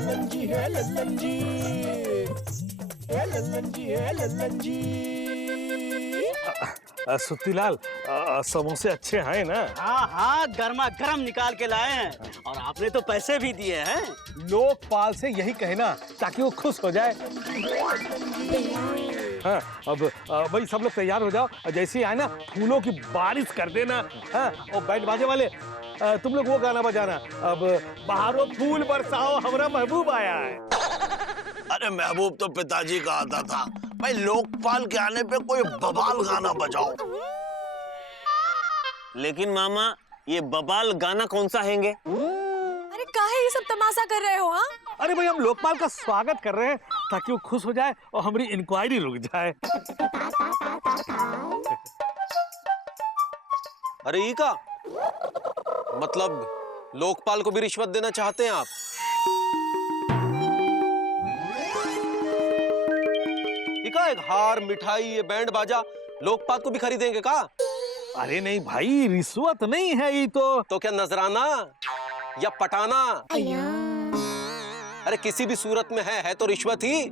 लल्लन जी है लल्लन जी, है लल्लन जी है लल्लन जी। सुत्तीलाल, समोसे अच्छे हैं ना? हाँ हाँ, गर्मा गर्म निकाल के लाए हैं और आपने तो पैसे भी दिए हैं। लोकपाल से यही कहना ताकि वो खुश हो जाए। हाँ, अब भाई सब लोग तैयार हो जाओ, जैसे ही आए ना फूलों की बारिश कर देना। हाँ, और बैंड बाजे वाले तुम लोग वो गाना बजाना, अब बाहरों फूल बरसाओ हमारा महबूब आया है। अरे महबूब तो पिताजी का आता था भाई, लोकपाल के आने पे कोई बवाल गाना बजाओ। लेकिन मामा ये बवाल गाना कौन सा हैंगे? अरे काहे ये सब तमाशा कर रहे हो? हाँ, अरे भाई हम लोकपाल का स्वागत कर रहे हैं ताकि वो खुश हो जाए और हमारी इंक्वायरी रुक जाए। अरे ये का मतलब, लोकपाल को भी रिश्वत देना चाहते हैं आप? का एक हार, मिठाई, ये बैंड बाजा लोकपाल को भी खरीदेंगे का? अरे नहीं भाई, रिश्वत नहीं है ये तो क्या नजराना या पटाना? अरे किसी भी सूरत में है तो रिश्वत ही।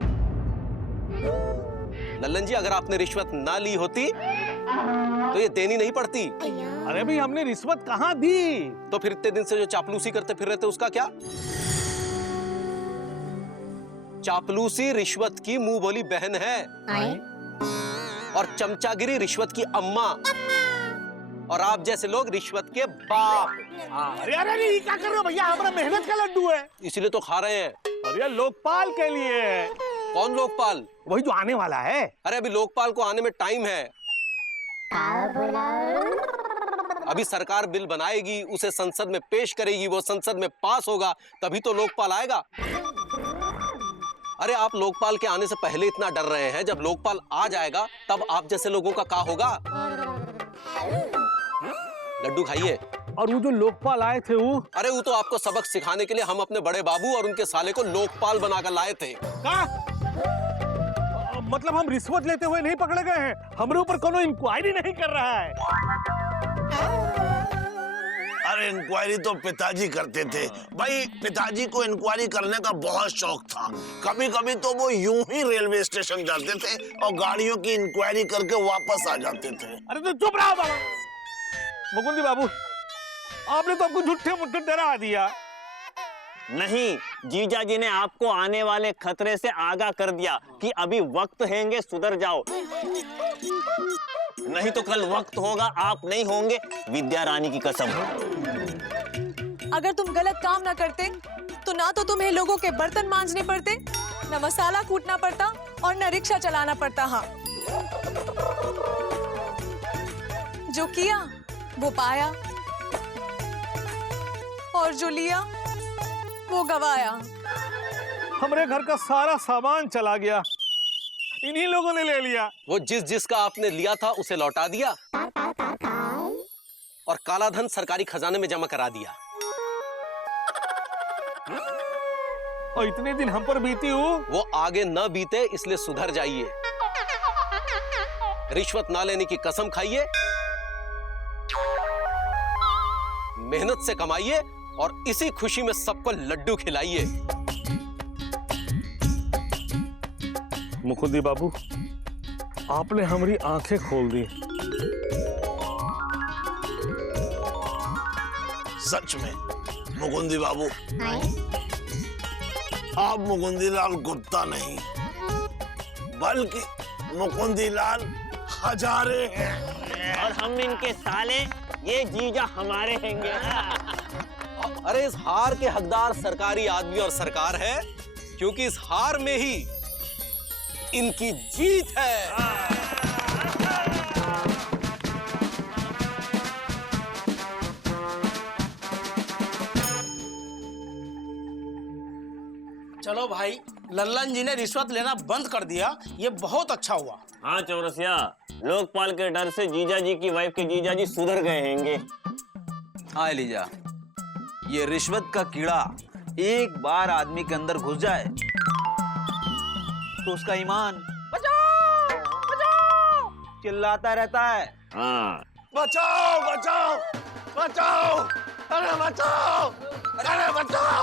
लल्लन जी, अगर आपने रिश्वत ना ली होती तो ये देनी नहीं पड़ती। अरे भाई हमने रिश्वत कहाँ दी? तो फिर इतने दिन से जो चापलूसी करते फिर रहे थे उसका क्या? चापलूसी रिश्वत की मुंह बोली बहन है और चमचागिरी रिश्वत की अम्मा, और आप जैसे लोग रिश्वत के बाप। अरे अरे अरे क्या कर रहे हो भैया, हमारा मेहनत का लड्डू है, इसीलिए तो खा रहे हैं। अरे लोकपाल के लिए। कौन लोकपाल? वही जो आने वाला है। अरे अभी लोकपाल को आने में टाइम है। अभी सरकार बिल बनाएगी, उसे संसद में पेश करेगी, वो संसद में पास होगा, तभी तो लोकपाल आएगा। अरे आप लोकपाल के आने से पहले इतना डर रहे हैं, जब लोकपाल आ जाएगा तब आप जैसे लोगों का क्या होगा? लड्डू खाइए। और वो जो लोकपाल आए थे वो? अरे वो तो आपको सबक सिखाने के लिए हम अपने बड़े बाबू और उनके साले को लोकपाल बनाकर लाए थे। क्या? मतलब हम रिश्वत लेते हुए नहीं पकड़े गए हैं? हमारे ऊपर कोनो इंक्वायरी नहीं कर रहा है? अरे इंक्वायरी तो पिताजी करते थे भाई, पिताजी को इंक्वायरी करने का बहुत शौक था। कभी कभी तो वो यूं ही रेलवे स्टेशन जाते थे और गाड़ियों की इंक्वायरी करके वापस आ जाते थे। अरे तो चुप रहो बाबा। मुकुंदी बाबू, आपने तो आपको झूठे मुट्ठे डरा दिया। नहीं, जीजा जी ने आपको आने वाले खतरे से आगाह कर दिया कि अभी वक्त हैंगे, सुधर जाओ, नहीं तो कल वक्त होगा आप नहीं होंगे, विद्या रानी की कसम। अगर तुम गलत काम ना करते तो ना तो तुम्हें लोगों के बर्तन मांजने पड़ते, ना मसाला कूटना पड़ता और ना रिक्शा चलाना पड़ता। हाँ, जो किया वो पाया और जो लिया वो गवाया। हमारे घर का सारा सामान चला गया, इन्हीं लोगों ने ले लिया। वो जिस जिसका आपने लिया था उसे लौटा दिया और काला धन सरकारी खजाने में जमा करा दिया। और इतने दिन हम पर बीती हूँ, वो आगे न बीते इसलिए सुधर जाइए। रिश्वत ना लेने की कसम खाइए, मेहनत से कमाइए और इसी खुशी में सबको लड्डू खिलाइए। मुकुंदी बाबू, आपने हमारी आंखें खोल दी। सच में मुकुंदी बाबू, आप मुकुंदीलाल गुप्ता नहीं बल्कि मुकुंदीलाल हजारे हैं। और हम इनके साले, ये जीजा हमारे हैंगे। अरे इस हार के हकदार सरकारी आदमी और सरकार है, क्योंकि इस हार में ही इनकी जीत है। चलो भाई, लल्लन जी ने रिश्वत लेना बंद कर दिया, ये बहुत अच्छा हुआ। हाँ चौरसिया, लोकपाल के डर से जीजा जी की वाइफ के जीजा जी सुधर गए हैंगे। हाँ एलिजा, ये रिश्वत का कीड़ा एक बार आदमी के अंदर घुस जाए तो उसका ईमान बचाओ बचाओ चिल्लाता रहता है। हाँ, बचाओ बचाओ बचाओ, अरे बचाओ, अरे बचाओ,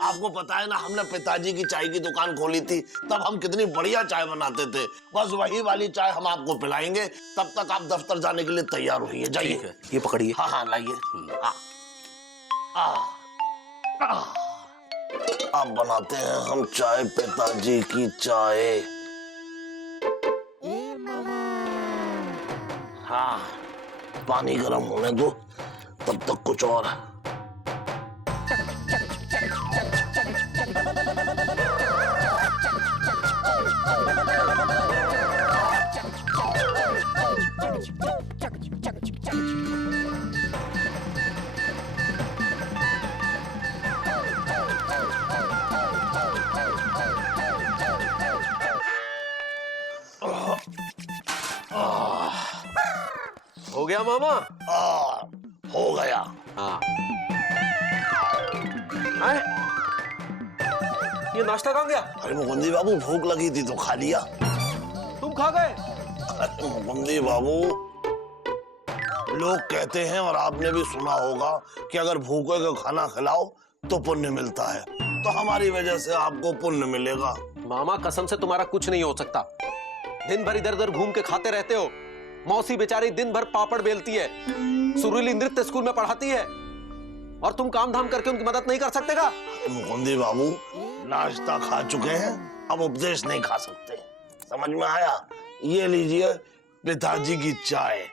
आपको पता है ना, हमने पिताजी की चाय की दुकान खोली थी, तब हम कितनी बढ़िया चाय बनाते थे। बस वही वाली चाय हम आपको पिलाएंगे। तब तक आप दफ्तर जाने के लिए तैयार होइए, जाइए। ये पकड़िए। हाँ हाँ लाइए। अब बनाते हैं हम चाय, पिताजी की चाय। हाँ, पानी गर्म होने दो, तब तक कुछ और। हो गया मामा? हो गया। हाँ। आए? ये नाश्ता कहाँ गया? अरे मुकुंदी बाबू, भूख लगी थी तो खा लिया। तुम खा गए? अरे मुकुंदी बाबू, लोग कहते हैं और आपने भी सुना होगा कि अगर भूखे को खाना खिलाओ तो पुण्य मिलता है, तो हमारी वजह से आपको पुण्य मिलेगा। मामा कसम से तुम्हारा कुछ नहीं हो सकता। दिन भर इधर उधर घूम के खाते रहते हो। मौसी बेचारी दिन भर पापड़ बेलती है, सुरीली नृत्य स्कूल में पढ़ाती है, और तुम काम धाम करके उनकी मदद नहीं कर सकते का? मुकुंदी बाबू, नाश्ता खा चुके हैं, अब उपदेश नहीं खा सकते। समझ में आया? ये लीजिए पिताजी की चाय,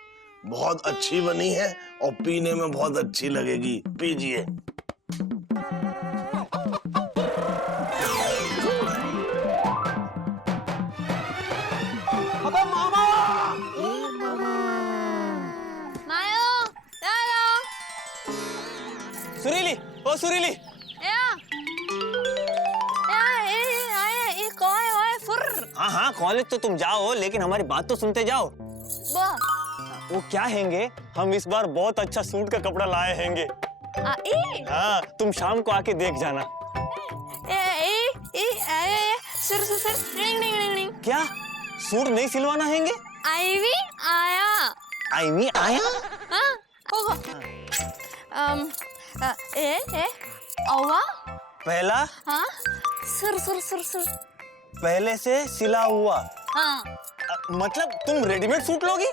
बहुत अच्छी बनी है और पीने में बहुत अच्छी लगेगी, पीजिए। सुरीली, ओ सुरीली, हाँ हाँ कॉलेज तो तुम जाओ, लेकिन हमारी बात तो सुनते जाओ। वो क्या हैंगे, हम इस बार बहुत अच्छा सूट का कपड़ा लाए हैंगे। हाँ, तुम शाम को आके देख जाना। क्या सूट नहीं सिलवाना हैंगे? आईवी आया। आईवी आया? औवा? पहला? हाँ? सुर सुर सुर सुर। पहले से सिला हुआ? हाँ। मतलब तुम रेडीमेड सूट लोगी?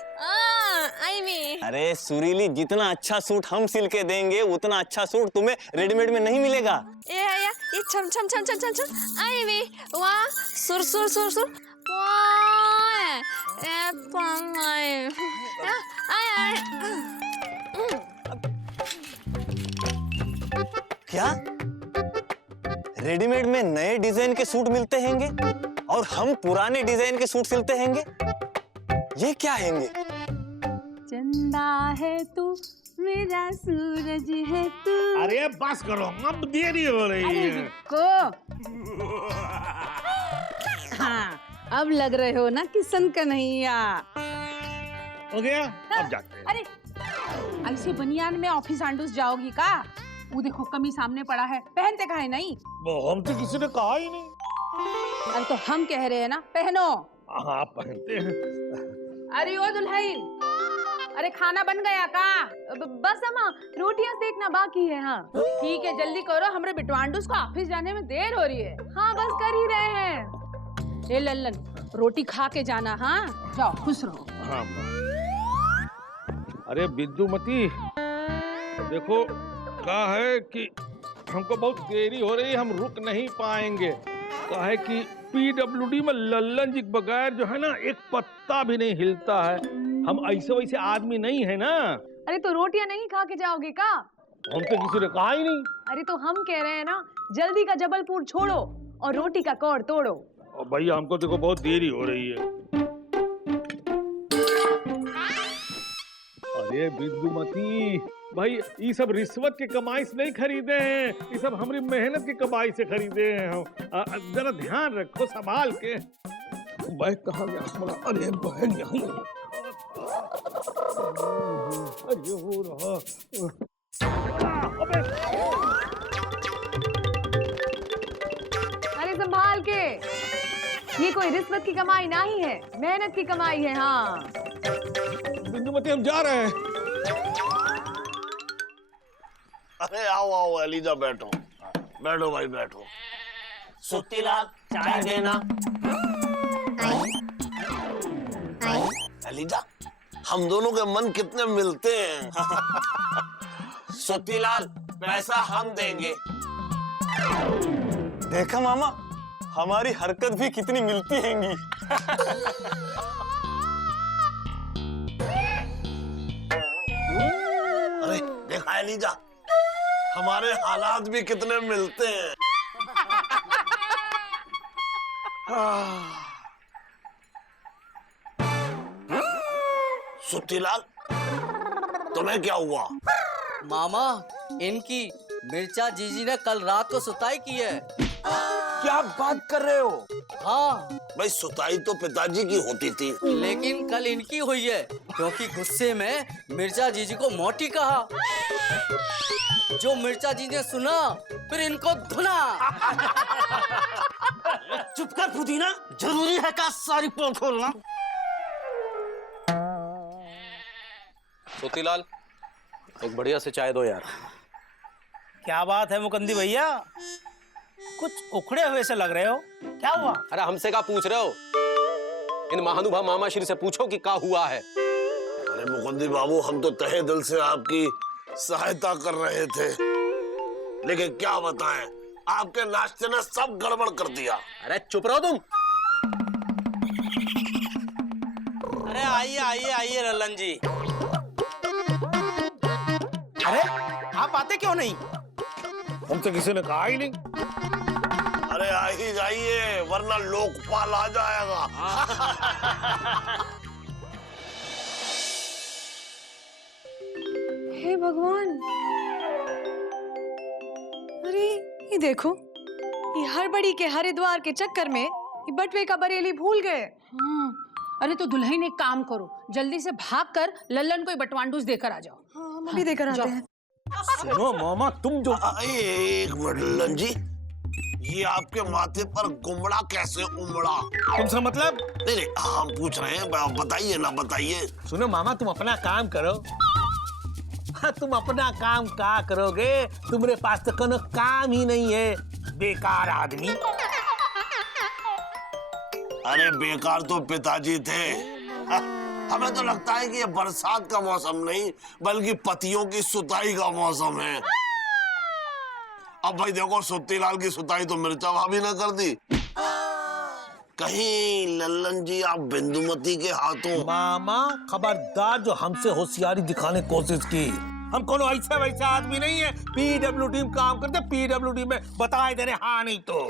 आईवी। अरे सुरीली, जितना अच्छा सूट हम सिल के देंगे उतना अच्छा सूट तुम्हें रेडीमेड में नहीं मिलेगा। ये छम छम छम छम छम छम। आईवी वाह, सुर सुर सुर सुर। क्या रेडीमेड में नए डिजाइन के सूट मिलते हैंगे और हम पुराने डिजाइन के सूट सिलते हैंगे? ये क्या हैंगे? चंदा है तू, मेरा सूरज है तू। अरे बस करो, अब देरी हो रही अरे है। रुको। हाँ, अब लग रहे हो ना किशन कन्हैया। हो गया, अब जाते हैं। अरे ऐसे बनियान में ऑफिस आंडूस जाओगी का? वो देखो कमीज सामने पड़ा है, पहनते काहे नहीं? हम तो किसी ने कहा ही नहीं। अरे तो हम कह रहे हैं ना, पहनो। हाँ पहनते हैं। अरे ओ दुल्हन, अरे खाना बन गया का? बस अम्मा, रोटियां सेकना बाकी है। हाँ ठीक है, जल्दी करो, हमारे बिटवांडूस को ऑफिस जाने में देर हो रही है। हाँ बस कर ही रहे हैं। ए लल्लन, रोटी खा के जाना। हाँ जाओ, खुश रहो। हाँ। अरे बिंदुमती, देखो क्या है कि हमको बहुत देरी हो रही है, हम रुक नहीं पाएंगे। क्या है कि पीडब्ल्यूडी में लल्लन जी के बगैर जो है ना, एक पत्ता भी नहीं हिलता है। हम ऐसे वैसे आदमी नहीं है ना। अरे तो रोटियां नहीं खा के जाओगे का? हम तो किसी ने कहा ही नहीं। अरे तो हम कह रहे हैं ना, जल्दी का जबलपुर छोड़ो और रोटी का कौड़ तोड़ो। और भैया हमको देखो बहुत देरी हो रही है। अरे बिंदुमती भाई, ये सब रिश्वत की कमाई से नहीं खरीदे हैं, ये सब हमारी मेहनत की कमाई से खरीदे हैं हम। जरा ध्यान रखो, संभाल के। बैग कहाँ गया हमारा? अरे बहन यहाँ। अरे हो रहा। अरे संभाल के, ये कोई रिश्वत की कमाई नहीं है, मेहनत की कमाई है। हाँ बिंदुमती, हम जा रहे हैं। अरे आओ आओ एलिजा, बैठो बैठो भाई बैठो। सुत्तीलाल चाय देना। एलिजा, हम दोनों के मन कितने मिलते हैं। सुत्तीलाल पैसा हम देंगे। देखा मामा, हमारी हरकत भी कितनी मिलती हैंगी। अरे देखा एलिजा, हमारे हालात भी कितने मिलते हैं। सुत्तीलाल, तुम्हें क्या हुआ? मामा, इनकी मिर्चा जीजी ने कल रात को सुताई की है। क्या बात कर रहे हो? हाँ, भाई सुताई तो पिताजी की होती थी। लेकिन कल इनकी हुई है, क्योंकि गुस्से में मिर्चा जीजी को मोटी कहा। जो मिर्चा जी ने सुना, फिर इनको धुना। चुप कर पुदीना, जरूरी है का सारी पोल खोलना। मोतीलाल, एक बढ़िया से चाय दो यार। क्या बात है मुकंदी भैया, कुछ उखड़े हुए से लग रहे हो, क्या हुआ? अरे हमसे क्या पूछ रहे हो? इन महानुभाव मामाश्री से पूछो कि क्या हुआ है। अरे मुकुंदी बाबू, हम तो तहे दिल से आपकी सहायता कर रहे थे, लेकिन क्या बताएं, आपके नाश्ते ने सब गड़बड़ कर दिया। अरे चुप रहो तुम। अरे आइए आइए आइए लल्लन जी। अरे आप आते क्यों नहीं? हमसे किसी ने कहा ही नहीं। अरे आ ही जाइए, वरना लोकपाल आ जाएगा। हे भगवान, अरे ये देखो, ये हड़बड़ी के हरिद्वार के चक्कर में ये बटवे का बरेली भूल गए। हाँ, अरे तो दुल्हन एक काम करो, जल्दी से भागकर लल्लन को ये बटवांडूस देकर आ जाओ। हाँ, हम अभी देकर आते हैं। सुनो मामा, तुम जो एक मिनट लल्लन जी, ये आपके माथे पर गुमड़ा कैसे उमड़ा? तुमसे मतलब? नहीं नहीं, हम पूछ रहे हैं, बताइए ना, बताइए। सुनो मामा, तुम अपना काम करो। हाँ, तुम अपना काम क्या करोगे? तुम्हारे पास तो कोनो काम ही नहीं है, बेकार आदमी। अरे बेकार तो पिताजी थे। हमें तो लगता है कि ये बरसात का मौसम नहीं, बल्कि पतियों की सुताई का मौसम है। अब भाई देखो, सुत्तीलाल की सुताई तो मिर्चा भाभी ने कर दी। कहीं लल्लन जी आप बिंदुमती के हाथों। मामा खबरदार, जो हमसे होशियारी दिखाने की कोशिश की। हम कोनो ऐसा वैसा आदमी नहीं है, पीडब्ल्यूडी में काम करते, पीडब्ल्यूडी में बताए दे रहे, हाँ नहीं तो।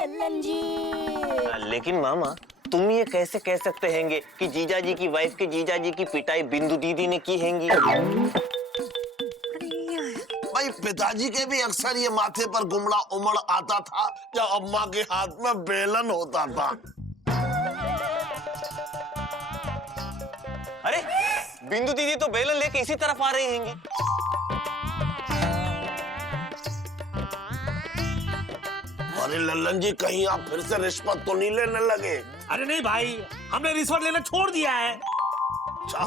लेकिन मामा, तुम ये कैसे कह सकते हैंगे कि जीजाजी की वाइफ के जीजाजी की पिटाई बिंदु दीदी ने की हैंगी? भाई पिताजी के भी अक्सर ये माथे पर गुमड़ा उमड़ आता था जब अम्मा के हाथ में बेलन होता था। अरे बिंदु दीदी तो बेलन लेके इसी तरफ आ रही हैंगी। अरे लल्लन जी, कहीं आप फिर से रिश्वत तो नहीं लेने लगे? अरे नहीं भाई, हमने रिश्वत लेना छोड़ दिया है। अच्छा,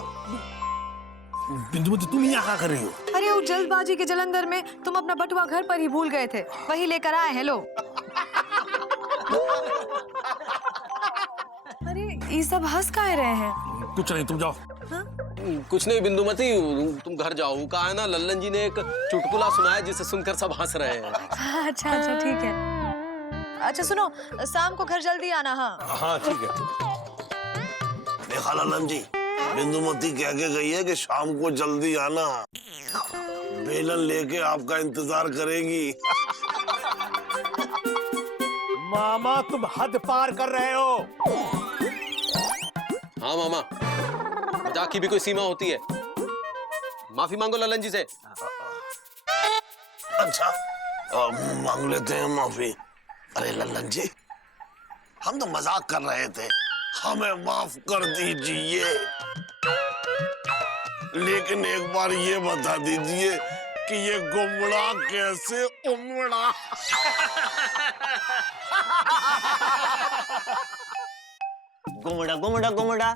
बिंदुमती तुम यहाँ क्या कर रही हो? अरे वो जल्दबाजी के जलंधर में तुम अपना बटुआ घर पर ही भूल गए थे, वही लेकर आए हैं लो। अरे ये सब हंस काहे रहे हैं? कुछ नहीं, तुम जाओ। कुछ नहीं बिंदुमती, तुम घर जाओ। कहा है ना, लल्लन जी ने एक चुटकुला सुनाया जिसे सुनकर सब हंस रहे हैं। अच्छा अच्छा, ठीक है। अच्छा सुनो, शाम को घर जल्दी आना। हाँ हाँ ठीक है। देखा लल्लन जी, बिंदुमती कह के गई है कि शाम को जल्दी आना, बेलन लेके आपका इंतजार करेगी। मामा तुम हद पार कर रहे हो। हाँ मामा, मजाक की भी कोई सीमा होती है। माफी मांगो लल्लन जी से। अच्छा, मांग लेते हैं माफी। अरे लल्लन जी, हम तो मजाक कर रहे थे, हमें माफ कर दीजिए। लेकिन एक बार ये बता दीजिए कि ये गुमड़ा कैसे उमड़ा? गुमड़ा गुमड़ा गुमड़ा,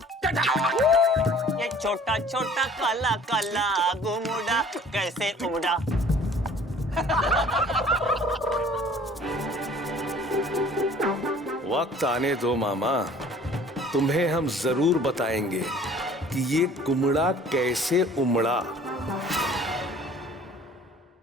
ये छोटा छोटा काला काला गुमड़ा कैसे उमड़ा? वक्त आने दो मामा, तुम्हें हम जरूर बताएंगे कि ये कुमड़ा कैसे उमड़ा।